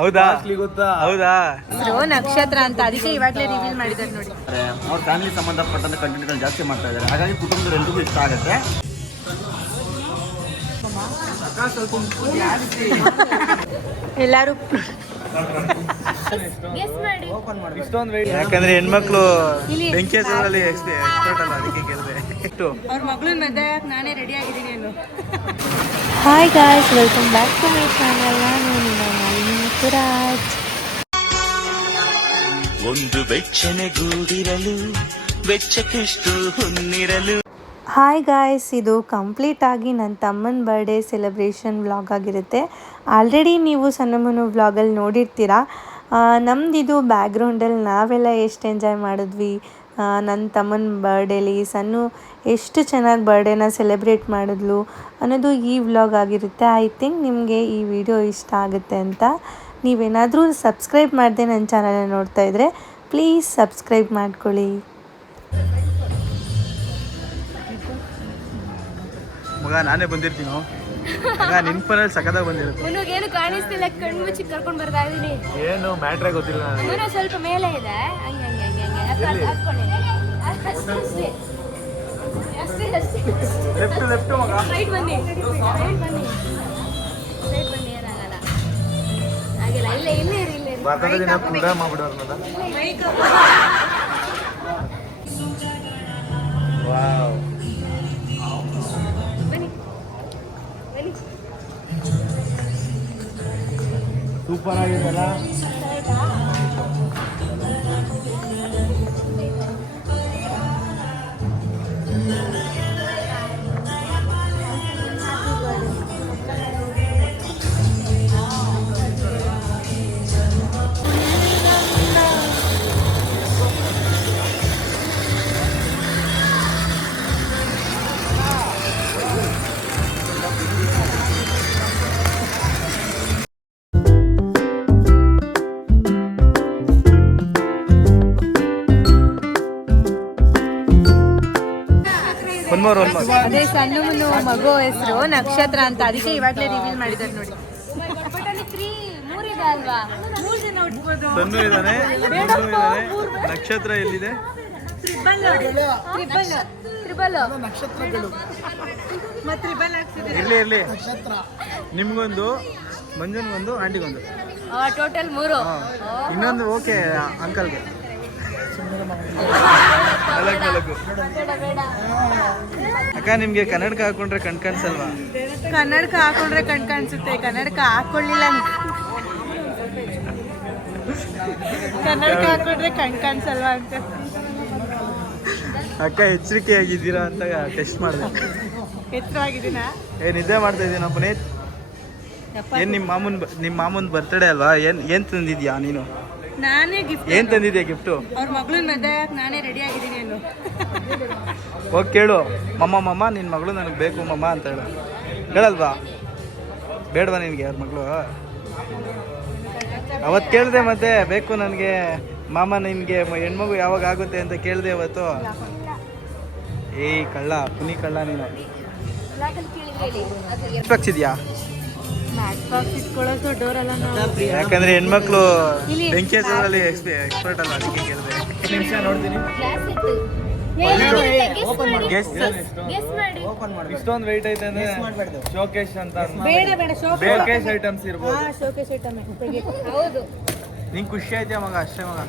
ಹೌದಾ ಗೊತ್ತಾ? ಹೌದಾ ನಕ್ಷತ್ರ ಅಂತ ಅದಕ್ಕೆ ಇವಾಗಲೇ ರಿವೀಲ್ ಮಾಡಿದ್ದಾರೆ ನೋಡಿ. ಅವ್ರ ಫ್ಯಾಮಿಲಿ ಸಂಬಂಧಪಟ್ಟಂತ ಕಂಟೆಂಟ್ಗಳು ಜಾಸ್ತಿ ಮಾಡ್ತಾ ಇದ್ದಾರೆ, ಹಾಗಾಗಿ ಕುಟುಂಬದವರೆಲ್ಲರಿಗೂ ಇಷ್ಟ ಆಗುತ್ತೆ. ಎಲ್ಲರೂ ಯಾಕಂದ್ರೆ ಹೆಣ್ಮಕ್ಳು ಬೆಂಕಿ ಹಚ್ಚೋದ್ರಲ್ಲಿ ಎಕ್ಸ್ಪರ್ಟ್ ಅಲ್ಲ, ಅದಕ್ಕೆ ಕೇಳಿದೆ. ಅವ್ರ ಮಗಳನ್ನ ಮದುವೆ ನಾನೇ ರೆಡಿ ಆಗಿದ್ದೀನಿ ಅಲ್ಲೋ. Hi guys, welcome back to my channel. ನಾನು ನಿಮ್ಮ ಮಾಲಿನಿ ಪುರಾಜ್. ಒಂದು ಬೆಚ್ಚನೆಗೂಡಿರಲು ವೆಚ್ಚಕ್ಕೆಷ್ಟು ಹೊನ್ನಿರಲು. ಹಾಯ್ ಗಾಯ್ಸ್, ಇದು ಕಂಪ್ಲೀಟ್ ಆಗಿ ನನ್ನ ತಮ್ಮನ ಬರ್ಡೇ ಸೆಲೆಬ್ರೇಷನ್ ವ್ಲಾಗ್ ಆಗಿರುತ್ತೆ. ಆಲ್ರೆಡಿ ನೀವು ಸಣ್ಣಮ್ಮನ ವ್ಲಾಗಲ್ಲಿ ನೋಡಿರ್ತೀರ. ನಮ್ಮದಿದು ಬ್ಯಾಕ್ಗ್ರೌಂಡಲ್ಲಿ ನಾವೆಲ್ಲ ಎಷ್ಟು ಎಂಜಾಯ್ ಮಾಡಿದ್ವಿ ನನ್ನ ತಮ್ಮನ ಬರ್ಡೇಲಿ. ಸಣ್ಣ ಎಷ್ಟು ಚೆನ್ನಾಗಿ ಬರ್ಡೇನ ಸೆಲೆಬ್ರೇಟ್ ಮಾಡಿದ್ಲು ಅನ್ನೋದು ಈ ವ್ಲಾಗ್ ಆಗಿರುತ್ತೆ. ಐ ಥಿಂಕ್ ನಿಮಗೆ ಈ ವಿಡಿಯೋ ಇಷ್ಟ ಆಗುತ್ತೆ ಅಂತ. ನೀವೇನಾದರೂ ಸಬ್ಸ್ಕ್ರೈಬ್ ಮಾಡದೆ ನನ್ನ ಚಾನಲ್ನ ನೋಡ್ತಾ ಇದ್ದರೆ ಪ್ಲೀಸ್ ಸಬ್ಸ್ಕ್ರೈಬ್ ಮಾಡ್ಕೊಳ್ಳಿ. ಮಗ ನಾನೇ ಬಂದಿರ್ತೀನೋ ಮಗ, ನಿನ್ ಫೋನಲ್ಲಿ ಸಖತ್ತಾಗಿ ಬಂದಿರುತ್ತೆ. ಏನು ಕಾಣಿಸ್ತಿಲ್ಲ, ಕಣ್ಣು ಮುಚ್ಚಿ ಕರ್ಕೊಂಡು ಬರ್ತಾ ಇದೀನಿ. ಏನು ಮ್ಯಾಟ್ರೇ ಗೊತ್ತಿಲ್ಲ ನನಗೆ. ಸ್ವಲ್ಪ ಮೇಲೆ ಇದೆ, ಹಂಗೆ ಹಂಗೆ ಹಂಗೆ ಹಂಗೆ ಅಷ್ಟೇ ಅಷ್ಟೇ. ಲೆಫ್ಟ್ ಮಗ. ರೈಟ್ ಬನ್ನಿ, ರೈಟ್ ಬನ್ನಿ, ರೈಟ್ ಬನ್ನಿ, ಏನಾಗಲ್ಲ, ಆಗಿಲ್ಲ. ಇಲ್ಲೇ ಇಲ್ಲೇ ಇರಿ, ಇಲ್ಲೇ ಇರಿ. ಬರ್ತಡೆ ದಿನ ಕೂಡ ಮಾಡ್ಬಿಡೋರ್ನದ. Wow, super ಆಗಿದೆಲ್ಲ. ಅದೇ ಸಣ್ಣಮ್ಮನ ಮಗು ಹೆಸರು ನಕ್ಷತ್ರ ಅಂತ, ಅದಕ್ಕೆ ಇವಾಗಲೇ ರಿವೀಲ್ ಮಾಡಿದ್ದಾರೆ ನೋಡಿ. ಸಣ್ಣ ಇದ್ದಾನೆ, ನಕ್ಷತ್ರ ಎಲ್ಲಿದೆ? ಇರ್ಲಿ ನಿಮ್ಗೊಂದು, ಮಂಜನ್ಗೊಂದು, ಆಂಟಿಗೊಂದು, ಟೋಟಲ್ 3. ಇನ್ನೊಂದು ಓಕೆ ಅಂಕಲ್ಗೆ. ಅಕ್ಕ, ನಿಮ್ಗೆ ಕನ್ನಡಕ ಹಾಕೊಂಡ್ರೆ ಕಣ್ ಕಾಣಿಸಲ್ವಾ? ಕನ್ನಡಕ ಹಾಕೊಂಡ್ರೆ ಕಣ್ ಕಾಣಿಸುತ್ತೆ, ಕನ್ನಡಕ ಹಾಕೊಳ್ಳಿಲ್ಲ. ಕನ್ನಡಕ ಹಾಕೊಂಡ್ರೆ ಕಣ್ ಕಾಣಿಸಲ್ವಾ ಅಂತ. ಅಕ್ಕ ಎಚ್ಚರಿಕೆ ಆಗಿದ್ದೀರಾ ಅಂತ ಟೆಸ್ಟ್ ಮಾಡಿದೆ. ಎತ್ತರವಾಗಿದ್ದೀನಾ? ನಿದ್ದೆ ಮಾಡ್ತಾ ಇದ್ದೀನ ಪುನೀತ್. ಏನ್ ನಿಮ್ಮ ಮಾಮನ್ ಬರ್ತಡೇ ಅಲ್ವಾ? ಏನ್ ತಂದಿದ್ಯಾ ನೀನು? ನಾನೇ ಗಿಫ್ಟ್. ಏನ್ ತಂದಿದ್ಯಾ ಗಿಫ್ಟು? ಅವ್ರ ಮಗಳನ್ನ ಮದುವೆ ನಾನೇ ರೆಡಿ ಆಗಿದ್ದೀನಿ ಅಲ್ಲೋ. ಹೋಗಿ ಕೇಳು, ಮಮ್ಮ ನಿನ್ನ ಮಗಳು ನನಗೆ ಬೇಕು ಮಮ್ಮ ಅಂತ ಹೇಳಲ್ವಾ? ಬೇಡವಾ ನಿನಗೆ ಅವ್ರ ಮಗಳು? ಅವತ್ತು ಕೇಳಿದೆ, ಮತ್ತೆ ಬೇಕು ನನಗೆ ಮಾಮ, ನಿನಗೆ ಹೆಣ್ಮಗು ಯಾವಾಗ ಆಗುತ್ತೆ ಅಂತ ಕೇಳಿದೆ ಅವತ್ತು. ಕಳ್ಳ, ಪುನಿ ಕಳ್ಳ ನೀನು. ಎಷ್ಟು ಹಾಕ್ಸಿದ್ಯಾ? ಯಾಕಂದ್ರೆ ಹೆಣ್ಮಕ್ಳು ಬೆಂಕಿ ಹಚ್ಚೋದ್ರಲ್ಲಿ ಎಕ್ಸ್ಪರ್ಟ್ ಅಲ್ಲ, ಅದಕ್ಕೆ ಕೇಳಿದೆ. ನಿಮಿಷ ನೋಡ್ತೀನಿ. ಇಷ್ಟೊಂದು ವೆಯ್ಟ್ ಐತೆ ಅಂದ್ರೆ ಶೋಕೇಶ್ ಅಂತ. ಶೋಕೇಶ್ ಐಟಮ್ಸ್ ಇರ್ಬೋದು. ನಿಂಗೆ ಖುಷಿ ಆಯ್ತಾ ಮಗ? ಅಷ್ಟೇ ಮಗ,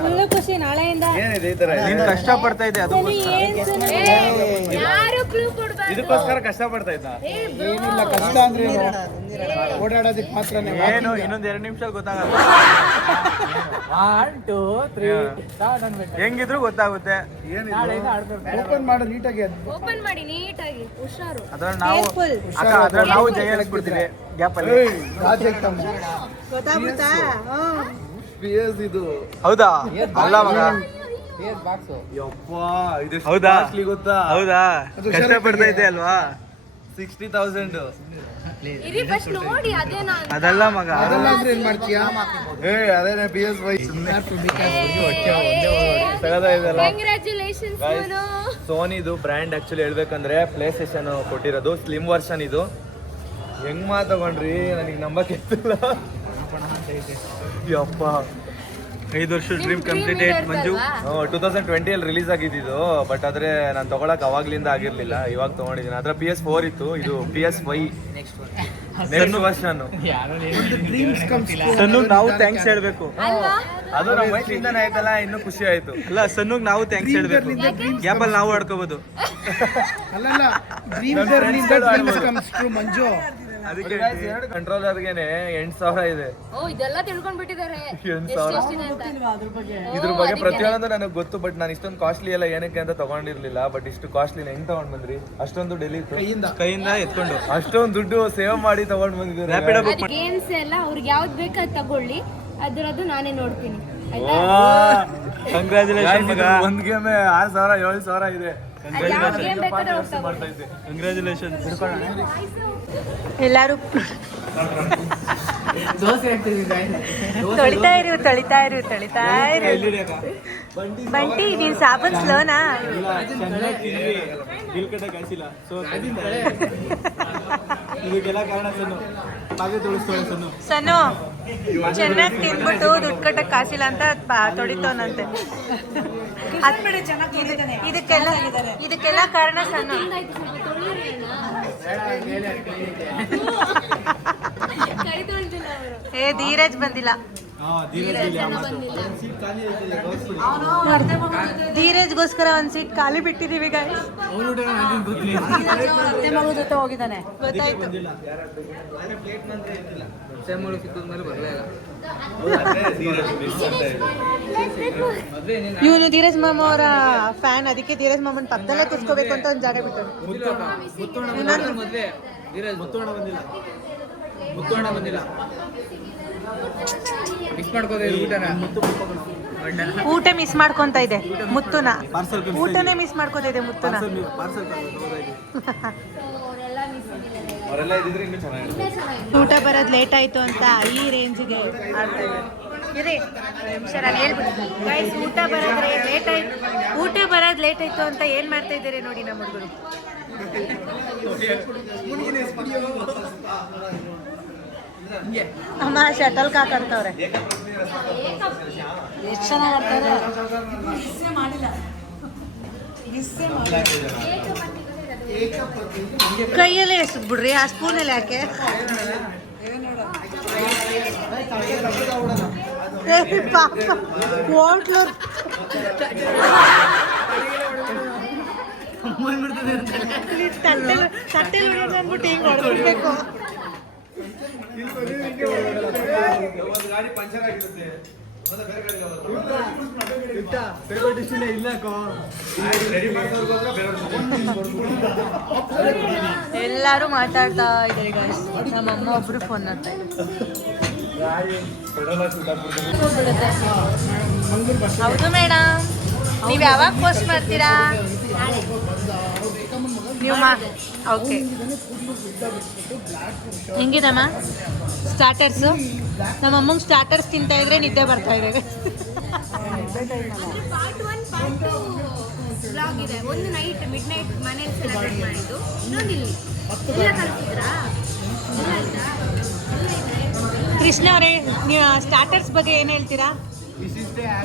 ಫುಲ್ಲು ಖುಷಿ. ನಾಳೆಯಿಂದ ಏನಿದೆ ಈ ತರ ನೀನ್ ಕಷ್ಟ ಪಡ್ತಾ ಇದ್ದೆ, ಇದಕ್ಕೋಸ್ಕರ ಕಷ್ಟ ಪಡ್ತಾ ಇದ್ದ. ಏನಿಲ್ಲ, ಕಷ್ಟ ಅಂದ್ರೆ ಓಡಾಡೋದಕ್ಕೆ ಮಾತ್ರ. ಏನು ಇನ್ನೊಂದ್ 2 ನಿಮಿಷ ಗೊತ್ತಾಗಲ್ಲ. 1 2 3 ಹೆಂಗಿದ್ರು ಗೊತ್ತಾಗುತ್ತೆ. ಓಪನ್ ಮಾಡು ನೀಟಾಗಿ, ಓಪನ್ ಮಾಡಿ ನೀಟಾಗಿ, ಹುಷಾರು. ಅದ್ರಲ್ಲಿ ನಾವು ಜಯ ಹೇಳ್ಬಿಡ್ತೀವಿ ಗ್ಯಾಪ್ ಅಲ್ಲಿ. ಗೊತ್ತಾಗ್ಬಿಡ್ತಾ? ಇದು ಹೌದಾ? ಅಲ್ಲ ಮಗ, ಹೌದಾ ಗೊತ್ತಾ? ಹೌದಾ? ಕಷ್ಟ ಪಡ್ತಾ ಇದ್ದೆ ಅಲ್ವಾ? 60,000. ಅದಲ್ಲ ಮಗ, ಏನ್ ಮಾಡ್ತೀಯಾ? ಅದೇನೇ PS5 ಸೋನಿದು ಬ್ರ್ಯಾಂಡ್. ಆಕ್ಚುಲಿ ಹೇಳ್ಬೇಕಂದ್ರೆ ಪ್ಲೇ ಸ್ಟೇಷನ್ ಕೊಟ್ಟಿರೋದು ಸ್ಲಿಮ್ ವರ್ಷನ್. ಇದು ಹೆಂಗ್ ಮಾತಗೊಂಡ್ರಿ, ನನಗೆ ನಂಬಕ್ಕೆ ಯಪ್ಪ 5 ವರ್ಷದ ಡ್ರೀಮ್ ಕಂಪ್ಲೀಟೆಡ್ ಮಂಜು. 2020 ರಿಲೀಸ್ ಆಗಿದ್ದು, ಬಟ್ ಆದ್ರೆ ನಾನು ತಗೊಳಕ್ ಅವಾಗ್ಲಿಂದ ಆಗಿರ್ಲಿಲ್ಲ, ಇವಾಗ ತಗೊಂಡಿದ್ದೀನಿ. ಅದ್ರ PS4 ಇತ್ತು, ಇದು PS5 ನೆಕ್ಸ್ಟ್ ವರ್ಷನ್. ಸನ್ನುಗ್ ನಾವು ಥ್ಯಾಂಕ್ಸ್ ಹೇಳ್ಬೇಕು. ಅದು ನಮ್ಮ ವಯಸ್ಸಿಂದಾನೆ ಆಯ್ತಲ್ಲ, ಇನ್ನೂ ಖುಷಿ ಆಯ್ತು. ಅಲ್ಲ ಸನ್ನುಗ್ ನಾವು ಥ್ಯಾಂಕ್ಸ್ ಹೇಳ್ಬೇಕು. ಗ್ಯಾಪಲ್ಲಿ ನಾವು ಆಡ್ಕೋಬಹುದು. ಮಂಜು ಅದಕ್ಕೆ ಕಂಟ್ರೋಲರ್ಗೆನೆ 8,000 ಇದೆ. ಓ ಇದೆಲ್ಲ ತಿಳ್ಕೊಂಡ್ಬಿಟ್ಟಿದ್ದಾರೆ 8,000 ಇದ್ರ ಬಗ್ಗೆ ಪ್ರತಿಯೊಂದು ನನಗೆ ಗೊತ್ತು. ಬಟ್ ನಾನು ಇಷ್ಟೊಂದು ಕಾಸ್ಟ್ಲಿ ಎಲ್ಲ ಏನಕ್ಕೆ ಅಂತ ತಗೊಂಡಿರ್ಲಿಲ್ಲ. ಬಟ್ ಇಷ್ಟು ಕಾಸ್ಟ್ಲಿ ಹೆಂಗ್ ತಗೊಂಡ್ ಬಂದ್ರಿ? ಅಷ್ಟೊಂದು ಡೆಲ್ಲಿ ಕೈಯಿಂದ ಎತ್ಕೊಂಡು ಅಷ್ಟೊಂದು ದುಡ್ಡು ಸೇವ್ ಮಾಡಿ ತಗೊಂಡ್ ಬಂದಿದ್ದೀರಿ. ರ್ಯಾಪಿಡೋ ಬುಕ್ ಗೇಮ್ಸ್ ಎಲ್ಲ ಅವ್ರಿಗೆ ಯಾವ್ದು ಬೇಕು ಅದು ತಗೊಳ್ಳಿ, ಅದರದ್ದು ನಾನೇ ನೋಡ್ತೀನಿ. ಕಂಗ್ರಾಚುಲೇಷನ್ ಮಗ. ಒಂದ್ ಗೇಮ್ 6,000 7,000 ಇದೆ. ಗೇಮ್ ಬೇಕಾದ್ರೆ ಅವ್ರು ತಗೊಳ್ಳಿ. ಕಂಗ್ರಾಚುಲೇಷನ್. ಎಲ್ಲರೂ ತೊಳಿತಾ ಇರು. ಬಂಟಿ ನೀನ್ ಸಾಬನ್ ಸ್ಲೋನಾ? ಇದಕ್ಕೆಲ್ಲ ಕಾರಣ ಸನ್ನು. ಪಾತ್ರೆ ತೊಳಿಸ್ತಾಳೆ ಸನ್ನು. ಸನ್ನು ಚೆನ್ನಾಗಿ ತಿನ್ಬಿಟ್ಟು ದುಡ್ಡು ಕಟ್ಟಕ್ ಕಾಸಿಲ್ಲ ಅಂತ ತೊಳಿತವನಂತೆ. ಇದಕ್ಕೆಲ್ಲ ಕಾರಣ ಸನ್ನು. ಕೈ ತೊಳ್ದಿಲ್ಲ ಅವರು. ಏ ಧೀರಜ್ ಬಂದಿಲ್ಲ. ಧೀರಜ್ಗೋಸ್ಕರ ಒಂದ್ ಸೀಟ್ ಖಾಲಿ ಬಿಟ್ಟಿದೀವಿ ಗಾಯ್ಸ್. ಹೋಗಿದ್ದಾನೆ ಗೊತ್ತಾಯ್ತು. ಇವನು ಧೀರಜ್ ಮಾಮ ಅವರ ಫ್ಯಾನ್, ಅದಕ್ಕೆ ಧೀರಜ್ ಮಾಮನ್ ಪಕ್ಕದಲ್ಲೇ ಕೂತ್ಕೋಬೇಕು ಅಂತ ಒಂದ್ ಜಾಗ ಬಿಟ್ಟು. ಊಟ ಮಿಸ್ ಮಾಡ್ಕೊಂತ ಇದೆ ಮುತ್ತುನ. ಊಟನೇ ಮಿಸ್ ಮಾಡ್ಕೋತಾ ಇದೆ ಮುತ್ತುನ. ಅವರೆಲ್ಲ ಇದ್ದಿದ್ರೆ ಇನ್ನೂ ಚೆನ್ನಾಗಿರುತ್ತೆ. ಊಟ ಬರೋದು ಲೇಟ್ ಆಯ್ತು ಅಂತ ಈ ರೇಂಜ್ಗೆ ಆಡ್ತಾ ಇದ್ದಾರೆ. ಊಟ ಬರೋದು ಲೇಟ್ ಆಯ್ತು ಅಂತ ಏನ್ ಮಾಡ್ತಾ ಇದ್ದಾರೆ ನೋಡಿ ನಮ್ಮ ಹುಡುಗರು. ಅಮ್ಮ ಶಟಲ್ ಕಾಕ್ ಆಡ್ತವ್ರೆ. ಎಷ್ಟು ಚೆನ್ನಾಗಿ ಕೈಯಲ್ಲೇ ಎಸ್ದು ಬಿಡ್ರಿ, ಆ ಸ್ಪೂನಲ್ಲಿ ಯಾಕೆ? ಹೋಟ್ಲು ತಟ್ಟೆಲ್ ಅಂದ್ಬಿಟ್ಟು ಹಿಂಗೆ ಹೊಡ್ಬಿಡ್ಬೇಕು. ಎಲ್ಲರೂ ಮಾತಾಡ್ತಾ ಇದ್ದಾರೆ ಗಾಯ್ಸ್. ನಮ್ಮಮ್ಮ ಒಬ್ರು ಫೋನ್ ಮಾಡ್ತಾ ಇದ್ದಾರೆ. ಹೌದು ಮೇಡಮ್, ನೀವು ಯಾವಾಗ ಪೋಸ್ಟ್ ಮಾಡ್ತೀರಾ? ನೀವು ಓಕೆ. ಹೆಂಗಿದಮ್ಮ ಸ್ಟಾರ್ಟರ್ಸು? ನಮ್ಮ ಅಮ್ಮಂಗೆ ಸ್ಟಾರ್ಟರ್ಸ್ ತಿಂತಾ ಇದ್ರೆ ನಿದ್ದೆ ಬರ್ತಾ ಇದೆ. ಪಾರ್ಟ್ 1 ಪಾರ್ಟ್ 2 ಬ್ಲಾಗ್ ಇದೆ. ಒಂದು ನೈಟ್ ಮಿಡ್ ನೈಟ್ ಮನೇಲಿ ಸೆಲೆಬ್ರೇಟ್ ಮಾಡಿದ್ದು, ಇನ್ನೊಂದು ಇಲ್ಲಿ ಎಲ್ಲ ಕಳಿಸಿದ್ರಾ? ಕೃಷ್ಣ ಅವರೇ, ನೀವು ಸ್ಟಾರ್ಟರ್ಸ್ ಬಗ್ಗೆ ಏನು ಹೇಳ್ತೀರಾ?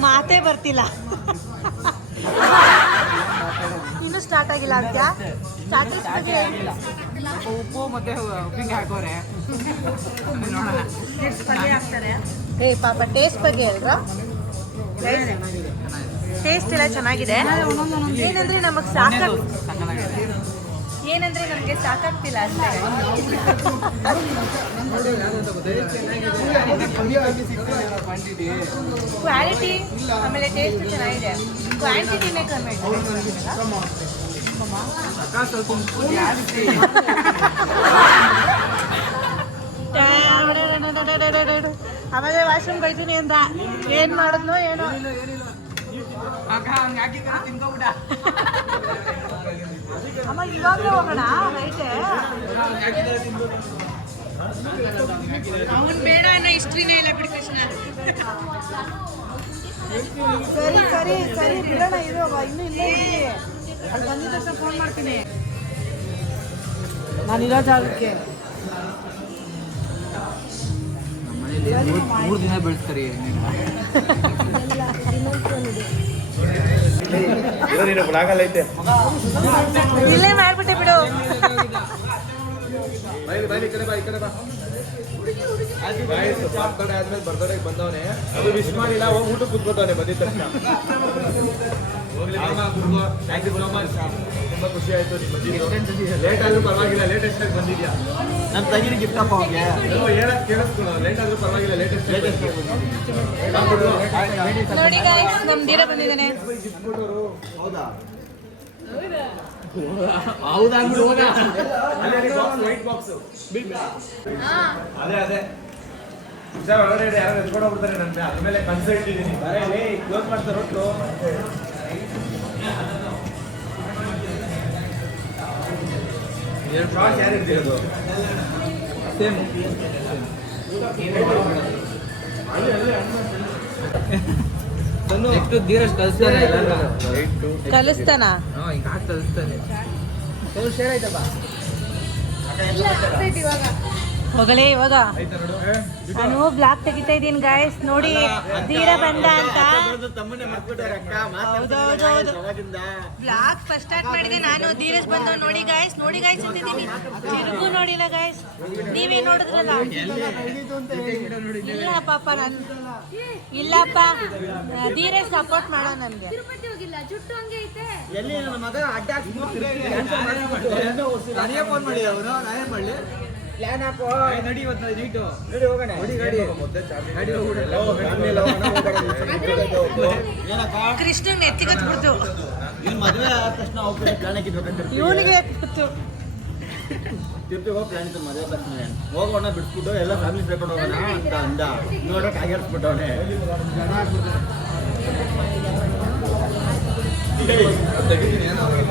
ಮಾತೇ ಬರ್ತಿಲ್ಲ. ಇನ್ನೂ ಸ್ಟಾರ್ಟ್ ಆಗಿಲ್ಲ ಅದಕ್ಕೆ. ಸ್ಟಾರ್ಟರ್ಸ್ ಬಗ್ಗೆ ಉಪ್ಪು ಮತ್ತೆ ಉಪ್ಪಿಗೆ ಹಾಕೋರೆ ಏ ಪಾಪ ಟೇಸ್ಟ್ ಬಗ್ಗೆ ಅಲ್ವಾ? ಟೇಸ್ಟ್ ಎಲ್ಲ ಚೆನ್ನಾಗಿದೆ. ಏನಂದ್ರೆ ನಮಗೆ ನಮಗೆ ಸಾಕಾಗ್ತಿಲ್ಲ ಅಷ್ಟೇ. ಕ್ವಾಲಿಟಿ ಆಮೇಲೆ ಟೇಸ್ಟ್ ಚೆನ್ನಾಗಿದೆ, ಕ್ವಾಂಟಿಟಿನೇ ಕಮ್ಮಿ. ಆಮೇಲೆ ವಾಶ್ರೂಮ್ ಹೋಗ್ತೀನಿ ಅಂತ ಏನ್ ಮಾಡಿದ್ನೋ ಏನೋ. ಅಮ್ಮ ಇವಾಗಲೇ ಹೋಗೋಣ ರೈಟೇ. ಅವನ್ ಬೇಡ ಅನ್ನೋ ಹಿಸ್ಟ್ರಿನೇ ಇಲ್ಲ ಬಿಡಿ ಕೃಷ್ಣ. ಸರಿ ಬಿಡೋಣ, ಇರೋ ಇನ್ನೂ ಇಲ್ಲೇ ಅಲ್ಲಿ ಬಂದಿದ್ದ ತಕ್ಷಣ ಫೋನ್ ಮಾಡ್ತೀನಿ ನಾನು ಇರೋ ಜಾಗಕ್ಕೆ. ಮೂರು ದಿನ ಬೆಳೆಸ್ತಾರೆ ನೀನು ಬ್ಲಾಗಲ್ಲಿ ಐತೆ ಇಲ್ಲೇ ಮಾಡ್ಬಿಟ್ಟೆ ಬಿಡು. ಈ ಕಡೆ ಬಾ ಈ ಕಡೆ ಬಾ ಬರ್ತಡೇ ಆದ್ಮೇಲೆ ಬರ್ತಡೇ ಬಂದವನೇ ಅದು ವಿಶ್ ಮಾಡಿಲ್ಲ ಹೋಗಿ ಊಟ ಕೂತ್ಕೊತಾವನೆ ಬಂದಿದ್ದ ತಕ್ಷಣ ಥ್ಯಾಂಕ್ ಯು ಸೋ ಮಚ್ ತುಂಬ ಖುಷಿ ಆಯ್ತು ನಿಮ್ಮ ಬಂದಿದ್ದು ಲೇಟ್ ಆದ್ರೂ ಪರವಾಗಿಲ್ಲ ಲೇಟೆಸ್ಟ್ ಆಗಿ ಬಂದಿದ್ಯಾ ನಮ್ಮ ತಂಗಿನ ಗಿಫ್ಟ್ ಅಪ್ಪ ಅವ್ರಿಗೆ ಹೇಳಕ್ ಕೇಳಿಸ್ಕೊಳ ಲೇಟ್ ಆದ್ರೂ ಪರವಾಗಿಲ್ಲ ಲೇಟೆಸ್ಟ್ ನೋಡಿ guys, ನಮ್ ದೀರ ಬಂದಿದ್ದಾನೆ. ಹೌದಾ ಹೌದಾ ವೈಟ್ ಬಾಕ್ಸ್ ಅದೇ ಸರ್ ಒಳಗಡೆ ಯಾರು ಎತ್ಕೊಂಡು ಹೋಗ್ಬಿಡ್ತಾರೆ ನನ್ನ ಅದ್ಮೇಲೆ ಕನ್ಸಲ್ಟ್ ಇದ್ದೀನಿ ಬರೇ ಕ್ಲೋಸ್ ಮಾಡ್ತಾರೆ ಒಟ್ಟು ಎರಡು ಶಾರ್ಟ್ ಯಾರು ಇರ್ತಿರೋದು ಸೇಮ್ ನೆಕ್ಸ್ಟ್ ಧೀರಜ್ ಕಲಿಸ್ತಾನೆ ಕಲಿಸ್ತಾನ? ಹಿಂಗ ಹಾಕಿ ಕಲಿಸ್ತಾನೆ ಶೇರ್ ಆಯ್ತಪ್ಪ ಇಲ್ಲ ಆಗ್ತೈತಿ ಇವಾಗ. ಹೋಗಲೇ ಇವಾಗ ನಾನು ಬ್ಲಾಗ್ ತೆಗಿತಾ ಇದ್ದೀನಿ ಗಾಯ್ಸ್. ನೋಡಿ ಧೀರ ಬಂದ ಅಂತ. ಬ್ಲಾಗ್ ಫಸ್ಟ್ ಸ್ಟಾರ್ಟ್ ಮಾಡಿದೆ ನಾನು. ಧೀರಜ್ ಬಂದವ್ ನೋಡಿ ಗಾಯ್ಸ್, ನೋಡಿ ಗಾಯ್ಸ್ ಅಂತಿದ್ದೀನಿ. ತಿರುಗು ನೋಡಿಲ್ಲ ಗಾಯ್ಸ್, ನೀವೇ ನೋಡಿದ್ರಲ್ಲ. ಇಲ್ಲ ಪಾಪ ನಾನು ಇಲ್ಲಪ್ಪ, ಧೀರಜ್ ಸಪೋರ್ಟ್ ಮಾಡೋ ನನ್ಗೆ. ತಿರುಪತಿ ಹೋಗಿಲ್ಲ, ಜುಟ್ಟು ಹಂಗೆ ಐತೆ. ಎಲ್ಲಿ ನನ್ನ ಮಗ ಅಡ್ಡ ನನಗೆ ಫೋನ್ ಮಾಡಿ ಅವನು ನಾನೇ ಮಾಡಲಿ ಪ್ಲಾನ್ ಹಾಕೋ ನಡಿ ಇವತ್ತು ನೈಟು ನಡಿ ಹೋಗೋಣ ನಡಿ ಗಾಡಿ ಗಾಡಿ ಕೃಷ್ಣನ್ ಎತ್ತಿಗತ್ಬಿಡ್ತು. ಇವ್ನು ಮದುವೆ ಆದ ತಕ್ಷಣ ಹೋಗ್ಬಿಟ್ಟು ಪ್ಲಾನ್ ಹಾಕಿದ್ಬೇಕಂತ ಇವನಿಗೆ ಎತ್ತಿತ್ತು. ತಿರ್ತಿ ಹೋಗಿ ಪ್ಲಾನ್ ಇತ್ತು ಮದುವೆ ತಕ್ಷಣ ಹೋಗೋಣ ಬಿಟ್ಬಿಟ್ಟು ಎಲ್ಲ ಫ್ಯಾಮಿಲಿ ಸೇರ್ಕೊಂಡು ಹೋಗೋಣ ಅಂತ ಅಂದ ನೋಡೋಕೆ ಆಗಿರ್ಸ್ಬಿಟ್ಟವನೆ.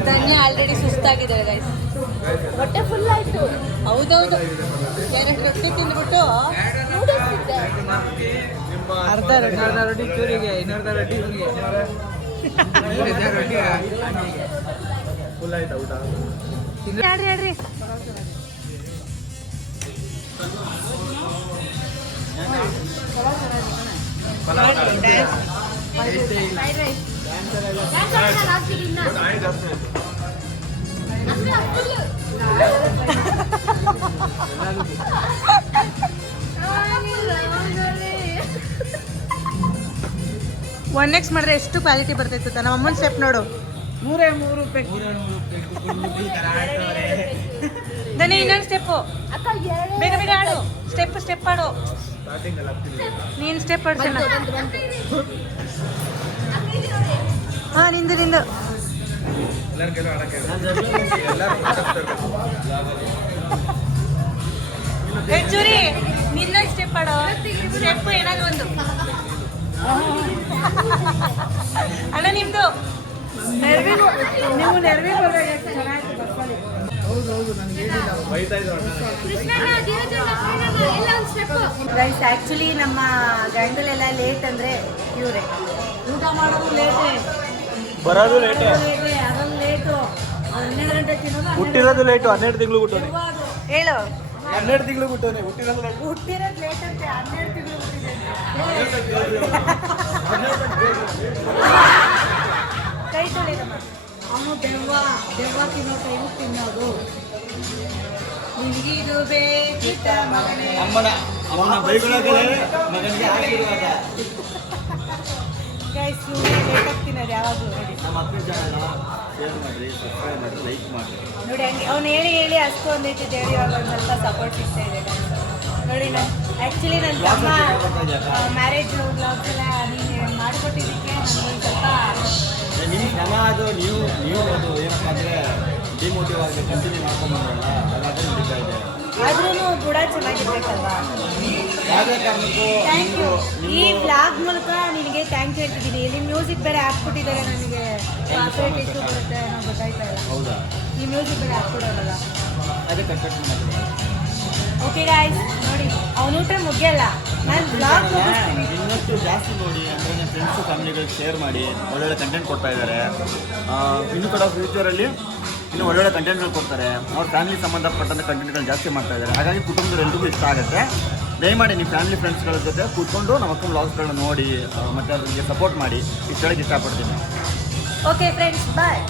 ಧನ್ಯ ಆಲ್ರೆಡಿ ಸುಸ್ತಾಗಿದ್ದಾರೆ ಗೈಸ್. ಹೊಟ್ಟೆ ಫುಲ್ ಆಯ್ತು. ಹೌದೌದು, ಎರಡು ರೊಟ್ಟಿ ತಿಂದ್ಬಿಟ್ಟು ಅರ್ಧ ರೊಟ್ಟಿ ಚೂರಿಗೆ ಇನ್ನರ್ಧ ರೊಟ್ಟಿ ಇವನಿಗೆ ರೊಟ್ಟಿ ಫುಲ್ ಆಯ್ತಾ ಊಟ ಹೇಳ್ರಿ ಹೇಳ್ರಿ. ಫ್ರೈಡ್ ರೈಸ್ ಲಾಸ್ಟಿಗೆ ಇನ್ನ ಅಷ್ಟೇ ಫುಲ್. ಒನ್ ಎಕ್ಸ್ ಮಾಡಿದ್ರೆ ಎಷ್ಟು ಕ್ವಾಲಿಟಿ ಬರ್ತೈತೆ. ನಮ್ಮ ಅಮ್ಮನ ಸ್ಟೆಪ್ ನೋಡು. 3 ದನಿ ಇನ್ನೊಂದು ಸ್ಟೆಪ್ಪು. ಅಕ್ಕ ಎರಡು ಬೇಗ ಬೇಗ ಆಡು. ಸ್ಟೆಪ್ ಆಡು. ನೀನು ಸ್ಟೆಪ್ ಆಡ್ಸೋಣ. ಹಾಂ ನಿಂದು ಎಲ್ಲರಿಗೆಲ್ಲ ಆಡಕ್ಕೆ ಎಲ್ಲರೂ ಚೂರಿ ನಿನ್ನೊಂದು ಸ್ಟೆಪ್ ಆಡೋ. ಸ್ಟೆಪ್ ಏನಾದ್ರು ಒಂದು ಅಣ್ಣ ನಿಮ್ದು ನೀವು ನೆರವೇರು ಬೈತಾ ಇದ್ರು ಕೃಷ್ಣಣ್ಣ ಧೀರಜ್ ಅಣ್ಣ ಎಲ್ಲ ಒಂದು ಸ್ಟೆಪ್. ಗೈಸ್ ಆ್ಯಕ್ಚುಲಿ ನಮ್ಮ ಗಂಡಲೆಲ್ಲ ಲೇಟ್ ಅಂದರೆ ಇವರೇ. ಊಟ ಮಾಡೋದು ಲೇಟೇ, ಬರೋದು ಲೇಟೇ, ಅದೊಂದು ಲೇಟು. 12 ಗಂಟೆ ತಿನ್ನೋದು, ಹುಟ್ಟಿರೋದು ಲೇಟು. 12 ತಿಂಗಳು ಹುಟ್ಟೋನೆ. ಹೇಳು 12 ತಿಂಗಳು ಹುಟ್ಟೋನೆ. ಹುಟ್ಟಿರೋದು ಲೇಟು. ಹುಟ್ಟಿರೋದು ಲೇಟ್ ಅಂತೆ. 12 ತಿಂಗಳು ಹುಟ್ಟಿದೆ. ಕೈ ತೊಳೆದಮ್ಮ. ಅವನು ದೆವ್ವ ತಿನ್ನೋ ಟೈಮು ತಿನ್ನೋದು. ನಿನಗಿದು ಬೇಕಿತ್ತ ಮಗನೇ. ಅವನ ಬೈಗಳೇ ಮಗನಿಗೆ ಆಗಿರುವಾಗ ಗೈಸ್ ಲೇಟಾಗಿ ತಿನ್ನೋದು ಯಾವಾಗಲೂ. ನೋಡಿ ನಮ್ಮ ಅಪ್ಪನ ಚಾನಲ್ ಶೇರ್ ಮಾಡಿರಿ, ಸಬ್ಸ್ಕ್ರೈಬ್ ಮಾಡಿರಿ, ಲೈಕ್ ಮಾಡಿರಿ. ನೋಡಿ ಹಂಗೆ ಅವ್ನು ಹೇಳಿ ಅಷ್ಟು ಒಂದೈತಿ ದೇವ್ರಿ. ಇವಾಗ ಒಂದು ಸ್ವಲ್ಪ ಸಪೋರ್ಟ್ ಸಿಗ್ತಾ ಇದೆ ನೋಡಿ. ನಾನು ಆ್ಯಕ್ಚುಲಿ ನನ್ನ ತಮ್ಮ ಮ್ಯಾರೇಜ್ ಬ್ಲಾಗ್ಸ್ ಎಲ್ಲ ನೀನು ಮಾಡಿಕೊಟ್ಟಿದ್ದಕ್ಕೆ ನನಗೊಂದು ಸ್ವಲ್ಪ ನಿಮ್ಮ ಶ್ರಮ ಅದು ನೀವು ಅದು ಏನಪ್ಪ ಅಂದರೆ ಡಿಮೋಟಿವ್ ಆಗಿ ಕಂಟಿನ್ಯೂ ಮಾಡ್ಕೊಂಡ್ಬಂದ್ರಲ್ಲ ಅದಾದ್ರೆ ನಡೀತಾ ಇದೆ. ಆದ್ರೂ ಕೂಡ ಚೆನ್ನಾಗಿರ್ಬೇಕಲ್ವಾ. ಯಾವುದೇ ಕಾರಣಕ್ಕೂ ಥ್ಯಾಂಕ್ ಯು. ಈ ವ್ಲಾಗ್ ಮೂಲಕ ನಿನಗೆ ಥ್ಯಾಂಕ್ ಯು ಹೇಳ್ತಿದ್ದೀನಿ. ಇಲ್ಲಿ ಮ್ಯೂಸಿಕ್ ಬೇರೆ ಹಾಕ್ಬಿಟ್ಟಿದ್ದಾರೆ. ನನಗೆ ಕಾಪರೇಟ್ ಇಶ್ಯೂ ಬರುತ್ತೆ ಅನ್ನೋ ಗೊತ್ತಾಯ್ತಾ ಇಲ್ಲ. ಹೌದಾ ಈ ಮ್ಯೂಸಿಕ್ ಬೇರೆ ಹಾಕ್ಬಿಡೋಲ್ಲ. ಅದೇ ಕಟ್ ಮಾಡಿ. ಓಕೆ ಗಾಯ್ಸ್ ನೋಡಿ ಅವನ ಊಟ ಮುಗಿಯಲ್ಲ. ನಾನು ಬ್ಲಾಗ್ ಮುಗಿಸ್ತೀನಿ. ಇನ್ನಷ್ಟು ಜಾಸ್ತಿ ನೋಡಿ ಅಂದರೆ ನನ್ನ ಫ್ರೆಂಡ್ಸು ಫ್ಯಾಮಿಲಿಗಳಿಗೆ ಶೇರ್ ಮಾಡಿ. ಒಳ್ಳೊಳ್ಳೆ ಕಂಟೆಂಟ್ ಕೊಡ್ತಾ ಇದ್ದಾರೆ. ಇನ್ನು ಕೂಡ ಫ್ಯೂಚರಲ್ಲಿ ಇನ್ನು ಒಳ್ಳೊಳ್ಳೆ ಕಂಟೆಂಟ್ಗಳು ಕೊಡ್ತಾರೆ. ಅವ್ರ ಫ್ಯಾಮಿಲಿ ಸಂಬಂಧಪಟ್ಟಂಥ ಕಂಟೆಂಟ್ಗಳು ಜಾಸ್ತಿ ಮಾಡ್ತಾ ಇದ್ದಾರೆ. ಹಾಗಾಗಿ ಕುಟುಂಬದವರೆಲ್ಲರಿಗೂ ಇಷ್ಟ ಆಗುತ್ತೆ. ದಯಮಾಡಿ ನಿಮ್ಮ ಫ್ಯಾಮಿಲಿ ಫ್ರೆಂಡ್ಸ್ಗಳ ಜೊತೆ ಕೂತ್ಕೊಂಡು ನಮ್ಮ ಅಕ್ಕ ವ್ಲಾಗ್ಸ್ಗಳನ್ನ ನೋಡಿ ಮತ್ತು ಅದಕ್ಕೆ ಸಪೋರ್ಟ್ ಮಾಡಿ ಇಷ್ಟು ಹೇಳಕ್ಕೆ ಇಷ್ಟಪಡ್ತೀನಿ. ಓಕೆ ಫ್ರೆಂಡ್ಸ್ ಬಾಯ್.